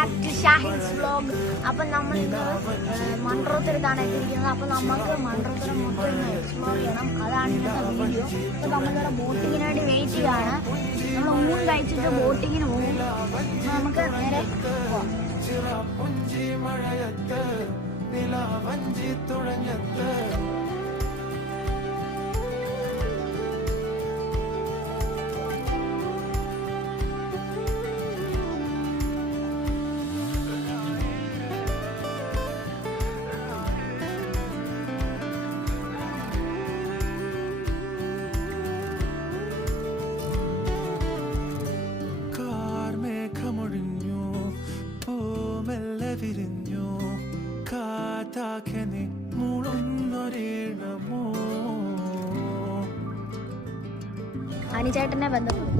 Back to ഷാഹിൻസ് vlog. അപ്പം നമ്മൾ ഇന്ന് മൺട്രോത്തുരത്താണ് എത്തിയിരിക്കുന്നത്. അപ്പം നമുക്ക് മൺട്രോത്തുരം മൊത്തം ഇന്ന് എക്സ്പ്ലോർ ചെയ്യണം. അതാണ് ഇന്നത്തെ വീഡിയോ. അപ്പോൾ നമ്മളിവിടെ ബോട്ടിങ്ങിന് വേണ്ടി വെയിറ്റ് ചെയ്യാണ്. നമ്മൾ ഊൺ കഴിച്ചിട്ട് ബോട്ടിങ്ങിന് പോകും. നമുക്ക് നേരെ പോവാം. അനിചേട്ടനെ ബന്ധപ്പെടും.